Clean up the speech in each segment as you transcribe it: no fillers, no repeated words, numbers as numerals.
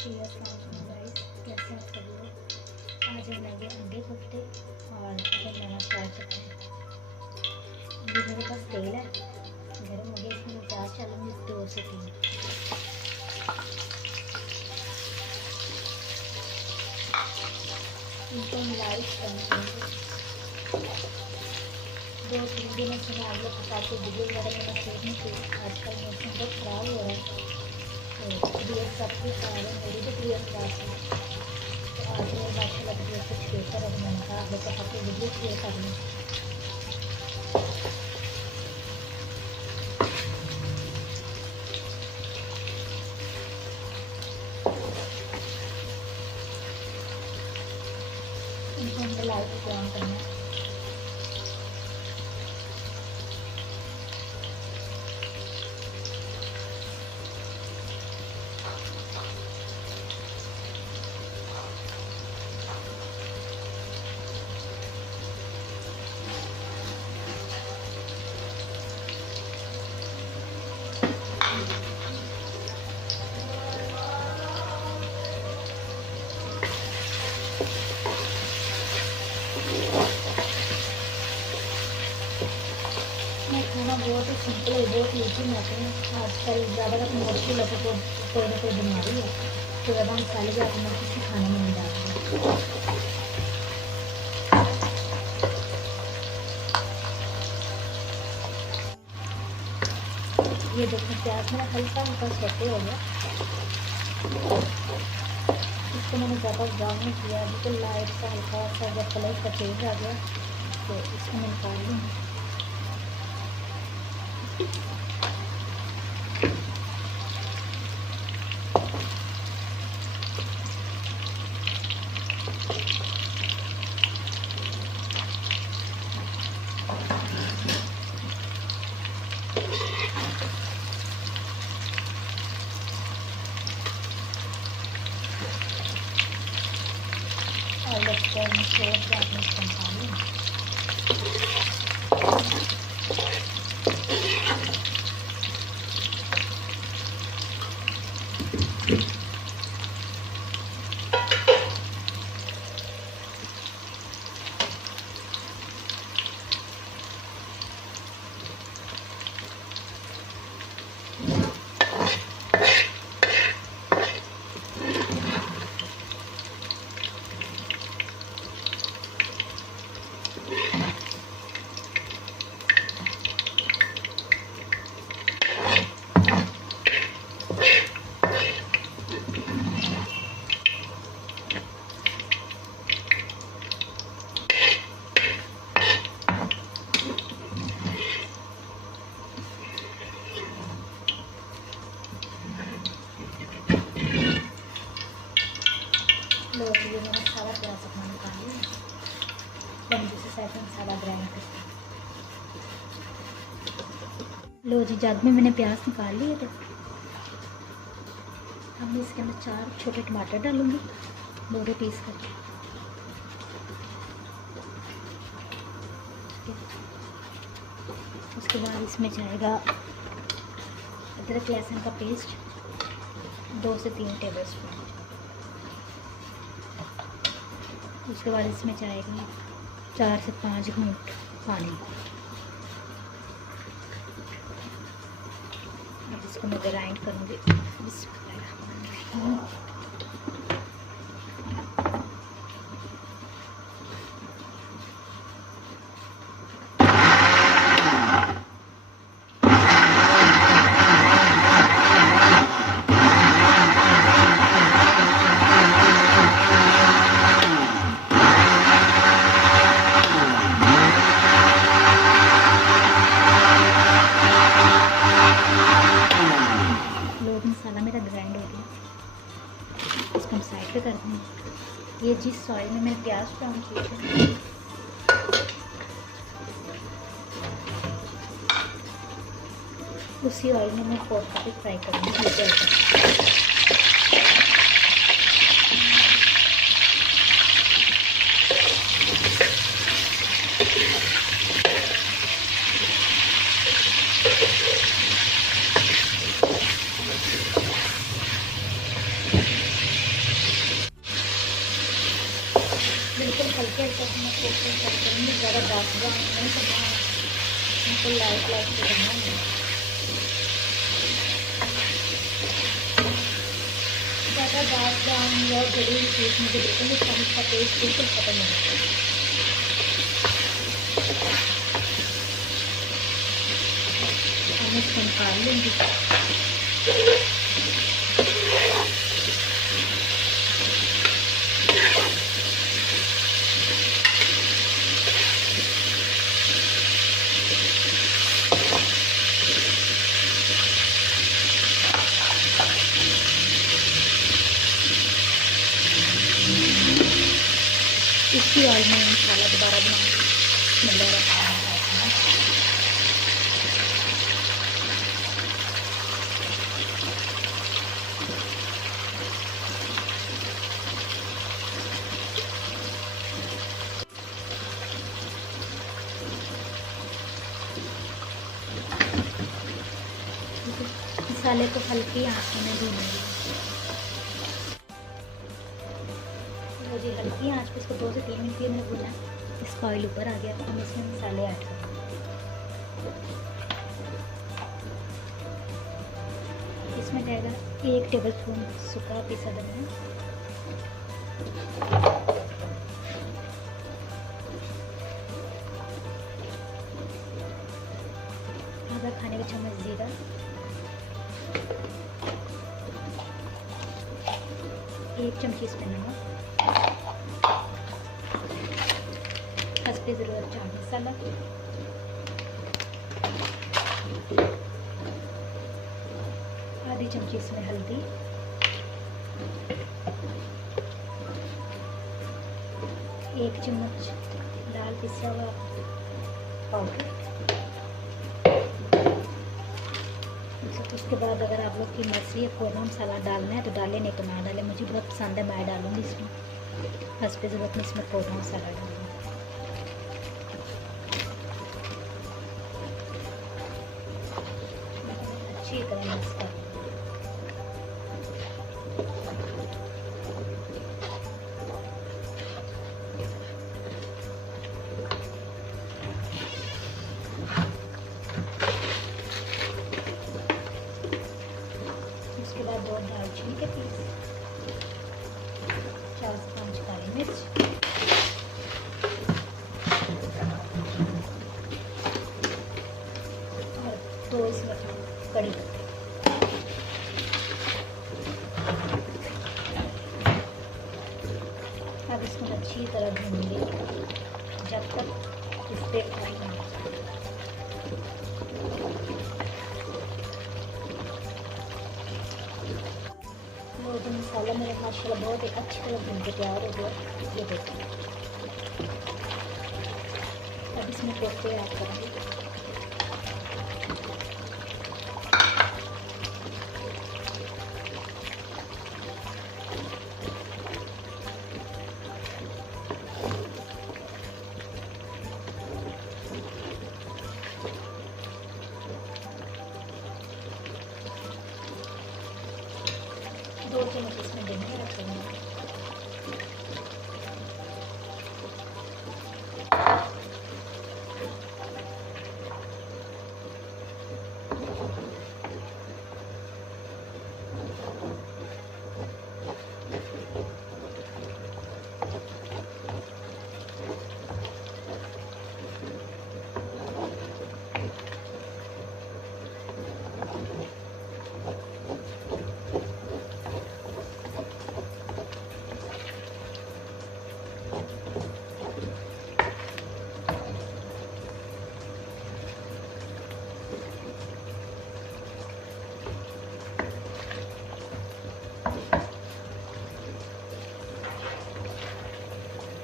जी अस्सलाम गाइस, कैसे हैं सभी लोग। आज हम लेंगे अंडे कोफ्ते और चिकन बनाना स्टार्ट करते हैं। ये मेरे पास तेल है, गर्म हो गया। इसमें मैं प्याज डालूँगी 2 से 3। इनको मिलाई करेंगे 2-3 दिन से मैं आलू पका के वीडियो वगैरह मेरा सेव नहीं की। आजकल मौसम बहुत ख़राब हो रहा है, तो तबीयत सबकी ख़राब है, मेरी भी तबीयत ख़राब है। तो आज मैं माशाल्लाह तबीयत कुछ बेहतर है, मैंने कहा आप लोग के साथ वीडियो शेयर कर लूँ। इनको हमने लाइट ब्राउन करना है। मैं खाना बहुत ही सिंपल है, बहुत ईजी बनाते हैं। आजकल ज़्यादातर मोस्टली लोगों को कोई ना कोई बीमारी है, तो ज़्यादा मसाले ज़्यादा मैं किसी खाने में नहीं डालती। ये देखो प्याज मेरा हल्का हल्का सौते हो गया। इसको मैंने ज़्यादा ब्राउन नहीं किया, बिल्कुल लाइट सा हल्का सा जब कलर का चेंज आ गया तो इसको मैं निकाल लूँगी। और लगता है मैं सोच के आपने इसको निकाल लूँ। लो ये मैंने सारा प्याज अपना निकाल लिया। दूसरी साइड में मसाला ग्राइंड करते हैं। लो जी जग में मैंने प्याज निकाल लिए थे। अब मैं इसके अंदर 4 छोटे टमाटर डालूंगी, 2 पीस करके। उसके बाद इसमें जाएगा अदरक लहसुन का पेस्ट 2 से 3 टेबल स्पून। उसके बाद इसमें जाएगा 4 से 5 घूंट पानी। अब इसको मैं ग्राइंड करूँगी। मसाला मेरा ग्राइंड हो गया, इसको हम साइड पे कर देंगे। ये जिस ऑयल में मैंने प्याज ब्राउन किए थे उसी ऑयल में मैं पोर्क भी फ्राई करूँगी। बिल्कुल हल्के हल्के से मैं कोशिश करूँगी, ज़्यादा डार्क ब्राउन नहीं करना है, बिल्कुल लाइट लाइट से करना है। ज़्यादा डार्क ब्राउन या ग्रीन चीज़ मुझे बिल्कुल नहीं पसंद, इसका टेस्ट बिल्कुल खत्म हो जाता है। मैं इसको निकाल लूँगी। इसी ऑयल में इंशाल्लाह दोबारा बनाऊँगी। मसाले को हल्की आंच में भूनूंगी। मुझे हल्की आंच पे इसको 2 से 3 मिनट के लिए मैंने भूना। इसका ऑयल ऊपर आ गया, हम इसमें मसाले ऐड करेंगे। इसमें जाएगा 1 टेबल स्पून सूखा पिसा धनिया, आधा खाने का चम्मच जीरा, 1 चमची इसमें नमक, हस्बे ज़रूरत चाट मसाला, आधी चमची इसमें हल्दी, 1 चम्मच लाल पिसा हुआ पाउडर। उसके बाद अगर आप लोग की मर्जी है कोरमा मसाला डालना है तो डालें, नहीं तो ना डालें। मुझे बहुत पसंद है, मैं डालूँगी इसमें। हस्बे ज़रूरत में इसमें कोरमा मसाला डालूँगी। अच्छी तरह मिक्स कर। उसके बाद 2 दालचीनी के पीस, 4 से 5 काली मिर्च, और 2 इसमें कड़ी पत्ते। अब इसको अच्छी तरह भूनेंगे जब तक इस पर फ्राई ना हो। वो जो मसाला मेरा माशाल्लाह बहुत एक अच्छी तरह भून के तैयार हो गया। ये देखो, अब इसमें कोफ्ते ऐड करेंगे। दो चम्मच इसमें देंगे रखेंगे।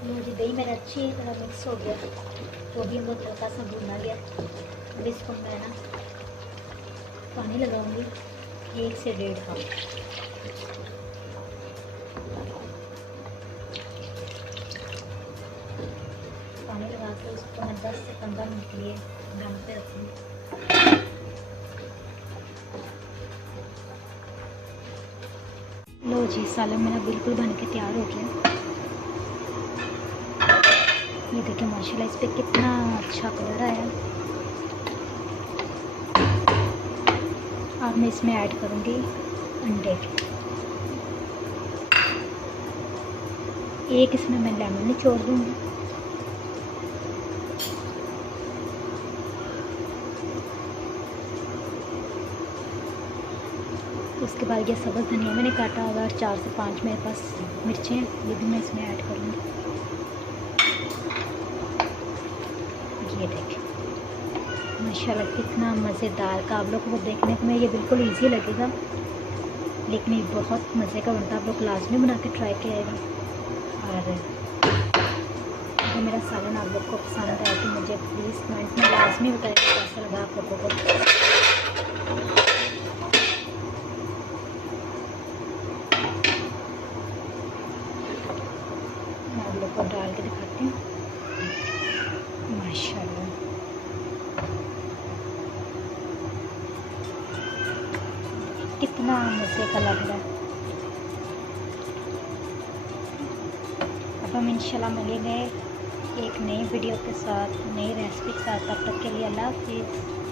मुझे दही मेरा अच्छी तरह मिक्स हो गया, तो अभी हम लोग हल्का सा भूना गया। अब इसको मैं ना पानी लगाऊंगी 1 से 1.5 कप। पानी लगा के उसको मैं 10 से 15 मिनट के लिए दम पे रखूँगी। लो जी, सालन मेरा बिल्कुल बन के तैयार हो गया। ये देखिए माशाल्लाह इस पे कितना अच्छा कलर आया। अब मैं इसमें ऐड करूँगी अंडे। एक इसमें मैं लेमन निचोड़ दूँगी। उसके बाद ये सब्ज़ धनिया मैंने काटा हुआ और 4 से 5 मेरे पास मिर्चें हैं, ये भी मैं इसमें ऐड करूँगी। ये देखें माशाल्लाह कितना मज़ेदार का, आप लोगों को देखने में ये बिल्कुल इजी लगेगा लेकिन ये बहुत मज़े का बनता है। आप लोग लाजमी बना के ट्राई किएगा। और अगर मेरा सालन आप लोग को पसंद आए तो मुझे प्लीज़ कमेंट में लाजमी बताइए कैसा लगा आप लोगों को। मैं आप लोग को डाल के दिखाती हूँ। माशाल्लाह कितना मज़े का लग रहा है। अब हम इंशाल्लाह मिलेंगे एक नई वीडियो के साथ, नई रेसिपी के साथ। तब तक के लिए अल्लाह हाफिज़।